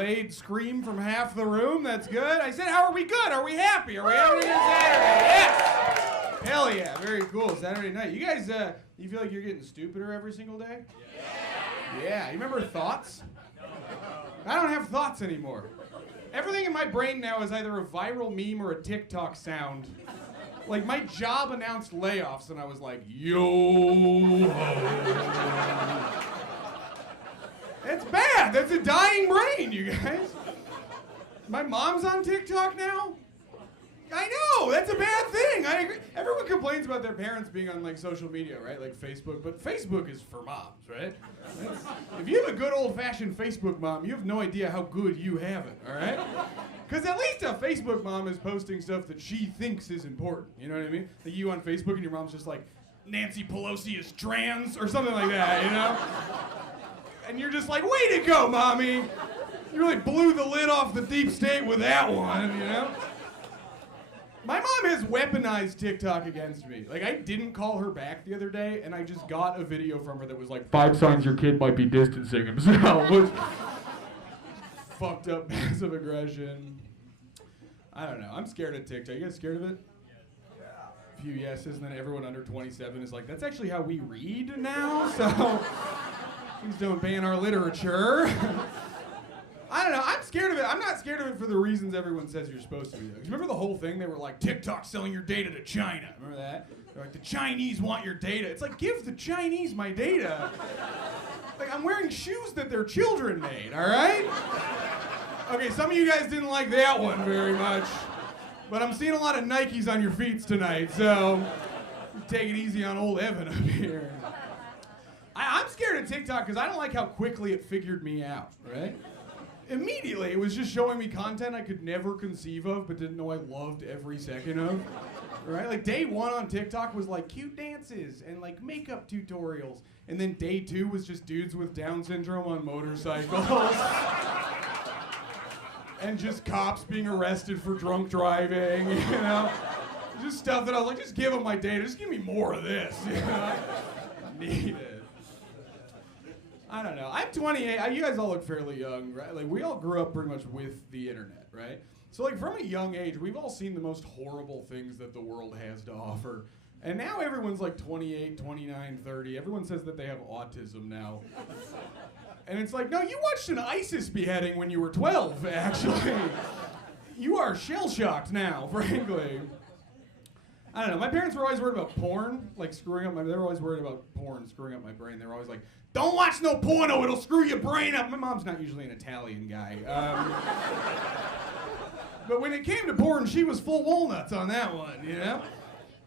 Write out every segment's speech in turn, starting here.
delayed scream from half the room. That's good. I said, how are we good? Are we happy? Are we having a good Saturday? Yes! Hell yeah. Very cool. Saturday night. You guys, you feel like you're getting stupider every single day? Yeah. You remember thoughts? I don't have thoughts anymore. Everything in my brain now is either a viral meme or a TikTok sound. Like, my job announced layoffs, and I was like, yo. It's bad. That's a dying brain, you guys. My mom's on TikTok now. I know. That's a bad thing. I agree. Everyone complains about their parents being on, like, social media, right? Like Facebook. But Facebook is for moms, right? If you have a good old-fashioned Facebook mom, you have no idea how good you have it, all right? Because at least a Facebook mom is posting stuff that she thinks is important. You know what I mean? Like you on Facebook and your mom's just like, Nancy Pelosi is trans or something like that, you know? And you're just like, way to go, mommy. You really blew the lid off the deep state with that one, you know? My mom has weaponized TikTok against me. Like, I didn't call her back the other day, and I just got a video from her that was like, 5 signs your kid might be distancing himself. Which fucked up passive aggression. I don't know. I'm scared of TikTok. You guys scared of it? A few yeses, and then everyone under 27 is like, that's actually how we read now, so please don't ban our literature. I don't know. I'm scared of it. I'm not scared of it for the reasons everyone says you're supposed to be. Because remember the whole thing? They were like, TikTok selling your data to China. Remember that? They're like, the Chinese want your data. It's like, give the Chinese my data. Like, I'm wearing shoes that their children made, all right? Okay, some of you guys didn't like that one very much. But I'm seeing a lot of Nikes on your feet tonight, so take it easy on old Evan up here. I'm scared of TikTok because I don't like how quickly it figured me out, right? Immediately, it was just showing me content I could never conceive of, but didn't know I loved every second of. Right? Like, day 1 on TikTok was like cute dances and like makeup tutorials. And then day 2 was just dudes with Down syndrome on motorcycles. And just cops being arrested for drunk driving, you know? Just stuff that I was like, just give them my data, just give me more of this, you know? I need it. I don't know. I'm 28. You guys all look fairly young, right? Like, we all grew up pretty much with the internet, right? So, like, from a young age, we've all seen the most horrible things that the world has to offer. And now everyone's like 28, 29, 30. Everyone says that they have autism now. And it's like, no, you watched an ISIS beheading when you were 12, actually. You are shell-shocked now, frankly. I don't know. My parents were always worried about porn, like screwing up they were always worried about porn screwing up my brain. They were always like, don't watch no porno, it'll screw your brain up. My mom's not usually an Italian guy. But when it came to porn, she was full walnuts on that one, you know?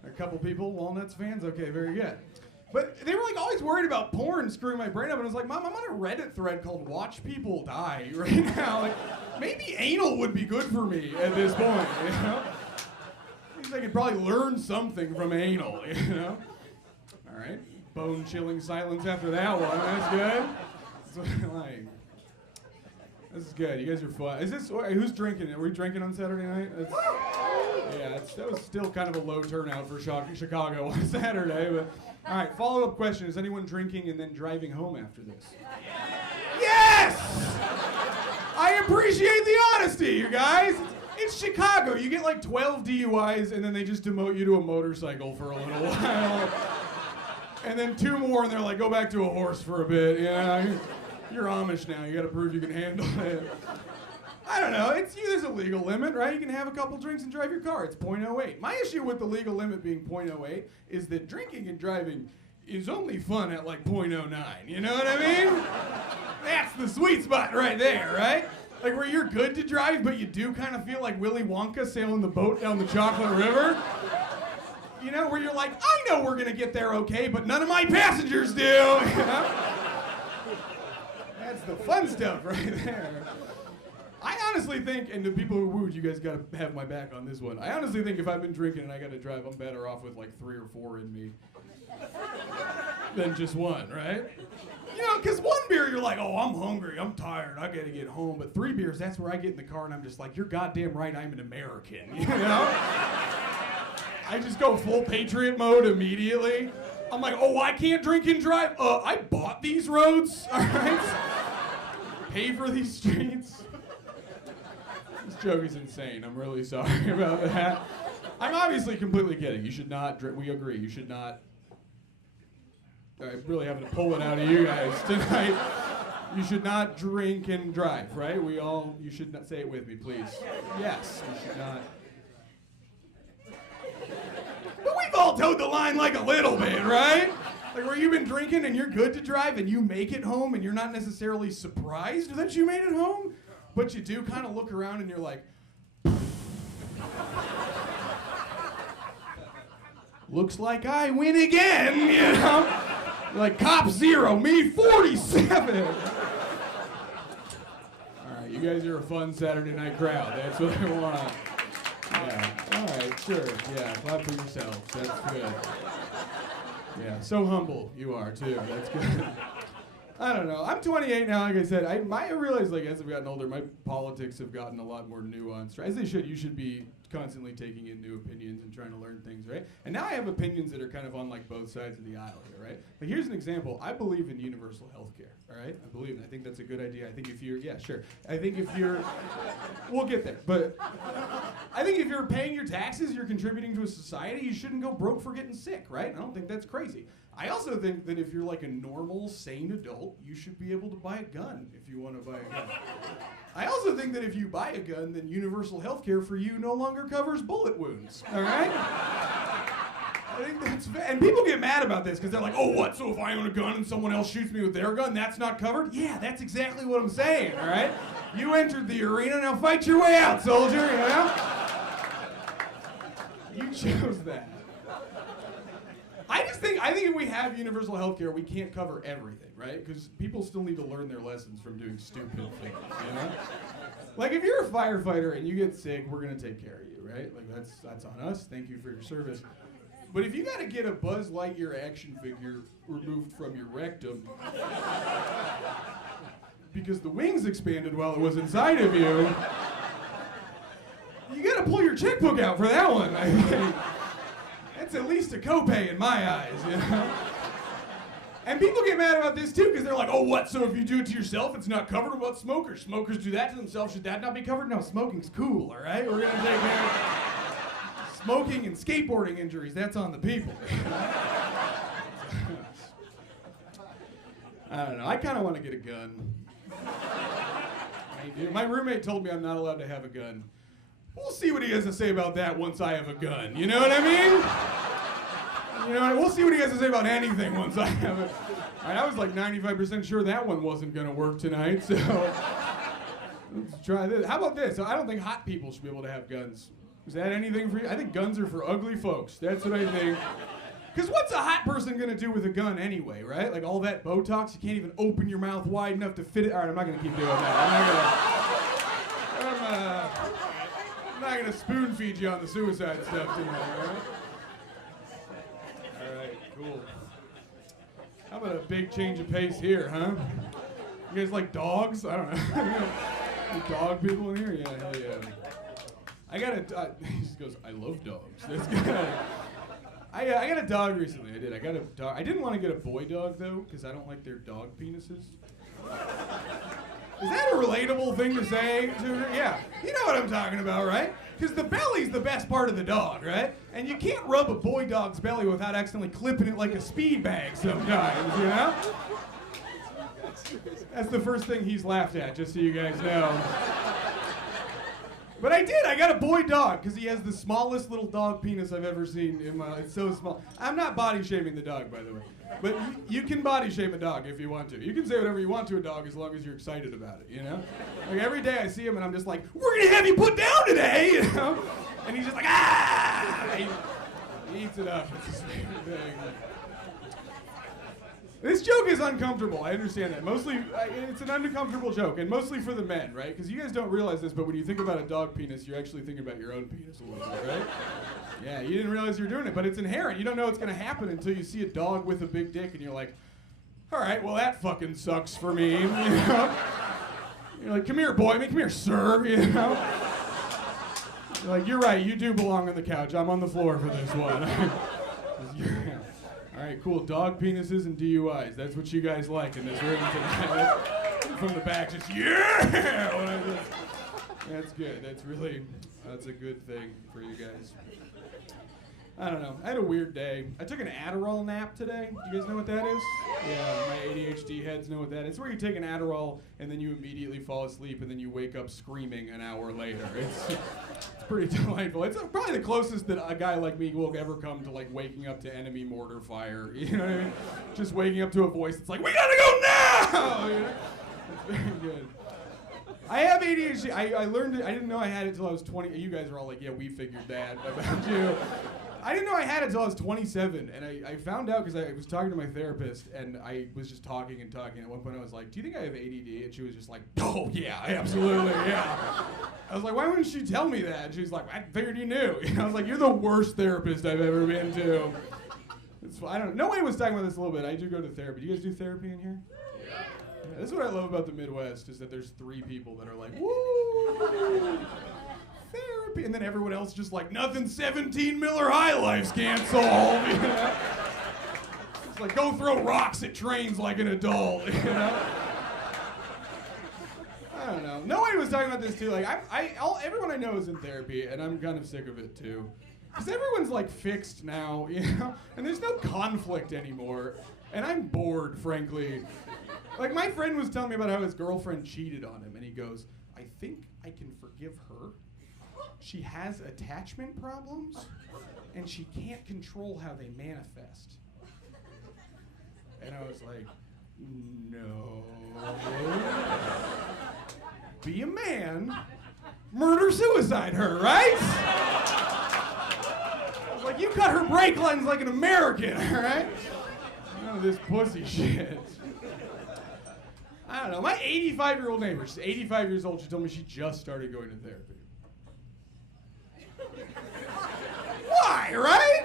A couple people, walnuts fans? Okay, very good. But they were like always worried about porn screwing my brain up, and I was like, Mom, I'm on a Reddit thread called Watch People Die right now. Like, maybe anal would be good for me at this point, you know? I could probably learn something from anal, you know? All right. Bone-chilling silence after that one. That's good. That's what I like. This is good. You guys are fun. Is this, who's drinking? Are we drinking on Saturday night? That was still kind of a low turnout for Chicago on Saturday. But all right, follow-up question. Is anyone drinking and then driving home after this? Yes! I appreciate the honesty, you guys. It's Chicago. You get like 12 DUIs and then they just demote you to a motorcycle for a little while. And then 2 more and they're like, go back to a horse for a bit. Yeah, you're Amish now. You got to prove you can handle it. I don't know. There's a legal limit, right? You can have a couple drinks and drive your car. It's .08. My issue with the legal limit being .08 is that drinking and driving is only fun at like .09. You know what I mean? That's the sweet spot right there, right? Like where you're good to drive, but you do kind of feel like Willy Wonka sailing the boat down the Chocolate River. You know, where you're like, I know we're going to get there okay, but none of my passengers do. You know? That's the fun stuff right there. I honestly think, and the people who wooed, you guys got to have my back on this one. I honestly think if I've been drinking and I got to drive, I'm better off with like 3 or 4 in me than just one, right? You know, because 1 beer, you're like, oh, I'm hungry, I'm tired, I gotta get home. But 3 beers, that's where I get in the car and I'm just like, you're goddamn right, I'm an American, you know? I just go full patriot mode immediately. I'm like, oh, I can't drink and drive? I bought these roads, all right? Pay for these streets. This joke is insane. I'm really sorry about that. I'm obviously completely kidding. You should not drink. We agree. You should not. I'm really having to pull it out of you guys tonight. You should not drink and drive, right? You should not say it with me, please. Yes, you should not. But we've all towed the line like a little bit, right? Like where you've been drinking and you're good to drive and you make it home and you're not necessarily surprised that you made it home, but you do kind of look around and you're like, looks like I win again, you know? Like cop 0, me 47. All right, you guys are a fun Saturday night crowd. That's what I want. Yeah, all right, sure. Yeah, clap for yourselves. That's good. Yeah, so humble you are, too. That's good. I don't know. I'm 28 now, like I said. I realize, like, as I've gotten older, my politics have gotten a lot more nuanced. As they should. You should be constantly taking in new opinions and trying to learn things, right? And now I have opinions that are kind of on, like, both sides of the aisle here, right? Like, here's an example. I believe in universal health care, all right? I believe in it. I think that's a good idea. I think if you're, yeah, sure. I think if you're, we'll get there. But I think if you're paying your taxes, you're contributing to a society, you shouldn't go broke for getting sick, right? I don't think that's crazy. I also think that if you're like a normal, sane adult, you should be able to buy a gun if you want to buy a gun. I also think that if you buy a gun, then universal health care for you no longer covers bullet wounds, all right? I think that's fair. And people get mad about this because they're like, oh, what? So if I own a gun and someone else shoots me with their gun, that's not covered? Yeah, that's exactly what I'm saying, all right? You entered the arena, now fight your way out, soldier, you know? You chose that. I think if we have universal health care, we can't cover everything, right? Because people still need to learn their lessons from doing stupid things, you know? Like, if you're a firefighter and you get sick, we're going to take care of you, right? Like, that's on us. Thank you for your service. But if you got to get a Buzz Lightyear action figure removed from your rectum because the wings expanded while it was inside of you, you got to pull your checkbook out for that one, I think. That's at least a copay in my eyes, you know? And people get mad about this too because they're like, oh, what? So if you do it to yourself, it's not covered? What about smokers? Smokers do that to themselves. Should that not be covered? No, smoking's cool, all right? We're going to take care of smoking and skateboarding injuries. That's on the people. I don't know. I kind of want to get a gun. My roommate told me I'm not allowed to have a gun. We'll see what he has to say about that once I have a gun. You know what I mean? You know, we'll see what he has to say about anything once I have it. All right, I was like 95% sure that one wasn't going to work tonight, so let's try this. How about this? I don't think hot people should be able to have guns. Is that anything for you? I think guns are for ugly folks. That's what I think. Because what's a hot person going to do with a gun anyway, right? Like all that Botox, you can't even open your mouth wide enough to fit it. All right, I'm not going to keep doing that. I'm not going to spoon feed you on the suicide stuff tonight, all right? All right, cool. How about a big change of pace here, huh? You guys like dogs? I don't know. Dog people in here? Yeah, hell yeah. I got a, he just goes, I love dogs. That's good. I got a dog recently. I got a dog. I didn't want to get a boy dog, though, because I don't like their dog penises. Is that a relatable thing to say? Yeah, you know what I'm talking about, right? Because the belly's the best part of the dog, right? And you can't rub a boy dog's belly without accidentally clipping it like a speed bag sometimes, you know? That's the first thing he's laughed at, just so you guys know. But I did. I got a boy dog because he has the smallest little dog penis I've ever seen in my life. It's so small. I'm not body shaming the dog, by the way. But you can body shame a dog if you want to. You can say whatever you want to a dog as long as you're excited about it, you know? Like every day I see him and I'm just like, we're going to have you put down today, you know? And he's just like, ah! He eats it up. It's his favorite thing. This joke is uncomfortable. I understand that. Mostly, it's an uncomfortable joke, and mostly for the men, right? Because you guys don't realize this, but when you think about a dog penis, you're actually thinking about your own penis a little bit, right? Yeah, you didn't realize you were doing it, but it's inherent. You don't know what's going to happen until you see a dog with a big dick, and you're like, all right, well, that fucking sucks for me, you know? You're like, come here, boy. I mean, come here, sir, you know? You're like, you're right. You do belong on the couch. I'm on the floor for this one. All right, cool. Dog penises and DUIs. That's what you guys like in this room tonight. From the back, just, yeah! That's good. That's a good thing for you guys. I don't know. I had a weird day. I took an Adderall nap today. Do you guys know what that is? Yeah, my ADHD heads know what that is. It's where you take an Adderall and then you immediately fall asleep and then you wake up screaming an hour later. It's pretty delightful. It's probably the closest that a guy like me will ever come to like waking up to enemy mortar fire. You know what I mean? Just waking up to a voice that's like, we gotta go now! You know? It's very good. I have ADHD. I learned it. I didn't know I had it till I was 20. You guys are all like, yeah, we figured that about you. I didn't know I had it till I was 27, and I found out because I was talking to my therapist, and I was just talking. At one point, I was like, do you think I have ADD? And she was just like, oh, yeah, absolutely, yeah. I was like, why wouldn't she tell me that? And she was like, I figured you knew. I was like, you're the worst therapist I've ever been to. I don't know. No one was talking about this a little bit. I do go to therapy. Do you guys do therapy in here? Yeah. This is what I love about the Midwest, is that there's 3 people that are like, woo! Therapy, and then everyone else just like, nothing 17 Miller High Lifes can't solve, you know? It's like, go throw rocks at trains like an adult, you know? I don't know. Nobody was talking about this too. Like, everyone I know is in therapy, and I'm kind of sick of it too. Because everyone's like fixed now, you know? And there's no conflict anymore. And I'm bored, frankly. Like, my friend was telling me about how his girlfriend cheated on him, and he goes, I think I can forgive her. She has attachment problems, and she can't control how they manifest. And I was like, no. Be a man, murder-suicide her, right? I was like, you cut her brake lines like an American, all right? None of this pussy shit. I don't know. My 85-year-old neighbor, she's 85 years old, she told me she just started going to therapy. Why, right?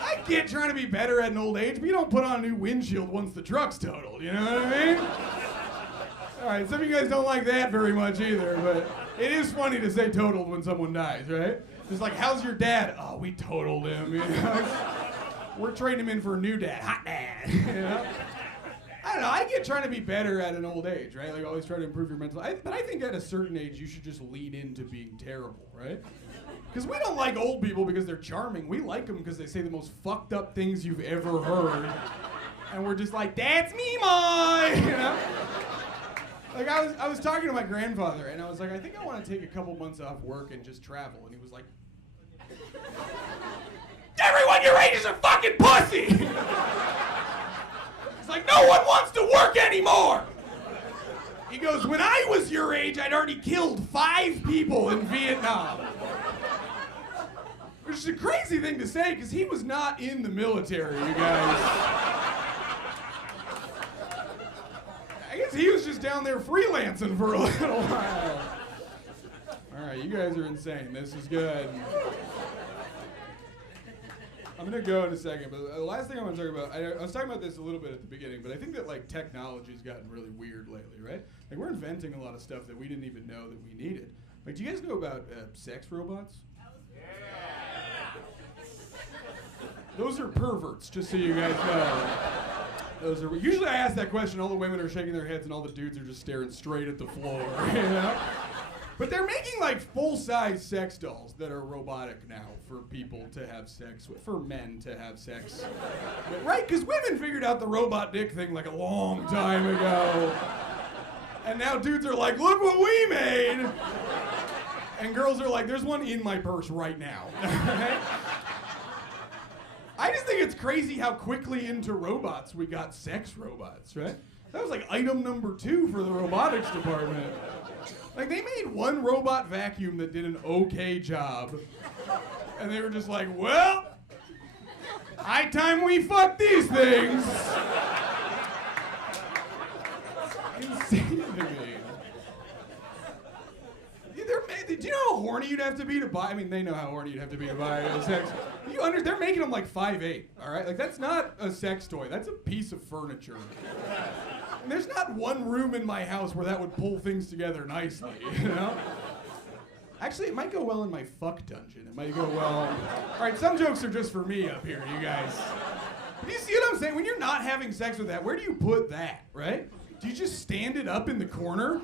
I get trying to be better at an old age, but you don't put on a new windshield once the truck's totaled, you know what I mean? All right, some of you guys don't like that very much either, but it is funny to say totaled when someone dies, right? It's like, how's your dad? Oh, we totaled him, you know? We're trading him in for a new dad, hot dad, you know? I don't know, I get trying to be better at an old age, right? Like, always try to improve your mental, but I think at a certain age, you should just lean into being terrible, right? Because we don't like old people because they're charming. We like them because they say the most fucked up things you've ever heard. And we're just like, that's me, Ma! You know? Like, I was talking to my grandfather, and I was like, I think I want to take a couple months off work and just travel. And he was like, everyone your age is a fucking pussy! It's like, no one wants to work anymore! He goes, when I was your age, I'd already killed 5 people in Vietnam. Which is a crazy thing to say, because he was not in the military, you guys. I guess he was just down there freelancing for a little while. All right, you guys are insane. This is good. I'm going to go in a second, but the last thing I want to talk about, I was talking about this a little bit at the beginning, but I think that, like, technology's gotten really weird lately, right? Like, we're inventing a lot of stuff that we didn't even know that we needed. Like, do you guys know about sex robots? Those are perverts, just so you guys know. Those are. Usually I ask that question, all the women are shaking their heads and all the dudes are just staring straight at the floor, you know? But they're making like full-size sex dolls that are robotic now for people to have sex with, for men to have sex with, right? Because women figured out the robot dick thing like a long time ago. And now dudes are like, look what we made! And girls are like, there's one in my purse right now. I just think it's crazy how quickly into robots we got sex robots, right? That was like item number 2 for the robotics department. Like, they made one robot vacuum that did an okay job. And they were just like, well, high time we fuck these things. It's insane to me. Do you know how horny you'd have to be to buy? I mean, they know how horny you'd have to be to buy sex. They're making them like 5'8", all right? Like, that's not a sex toy. That's a piece of furniture. And there's not one room in my house where that would pull things together nicely, you know? Actually, it might go well in my fuck dungeon. It might go well. All right, some jokes are just for me up here, you guys. But you see what I'm saying? When you're not having sex with that, where do you put that, right? Do you just stand it up in the corner?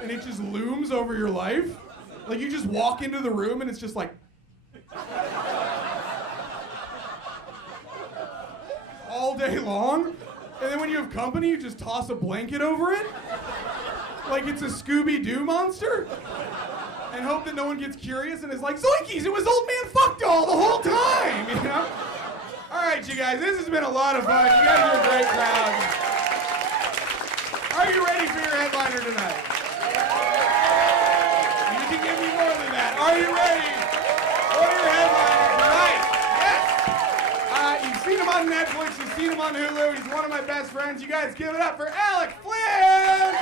and it just looms over your life. Like you just walk into the room and it's just like all day long. And then when you have company, you just toss a blanket over it. Like it's a Scooby-Doo monster. And hope that no one gets curious and is like, Zoinkies, it was Old Man Fuck Doll the whole time, you know? All right, you guys, this has been a lot of fun. You guys are a great crowd. Are you ready for your headliner tonight? You can give me more than that. Are you ready for your headliner tonight? Yes. You've seen him on Netflix. You've seen him on Hulu. He's one of my best friends. You guys give it up for Alec Flynn.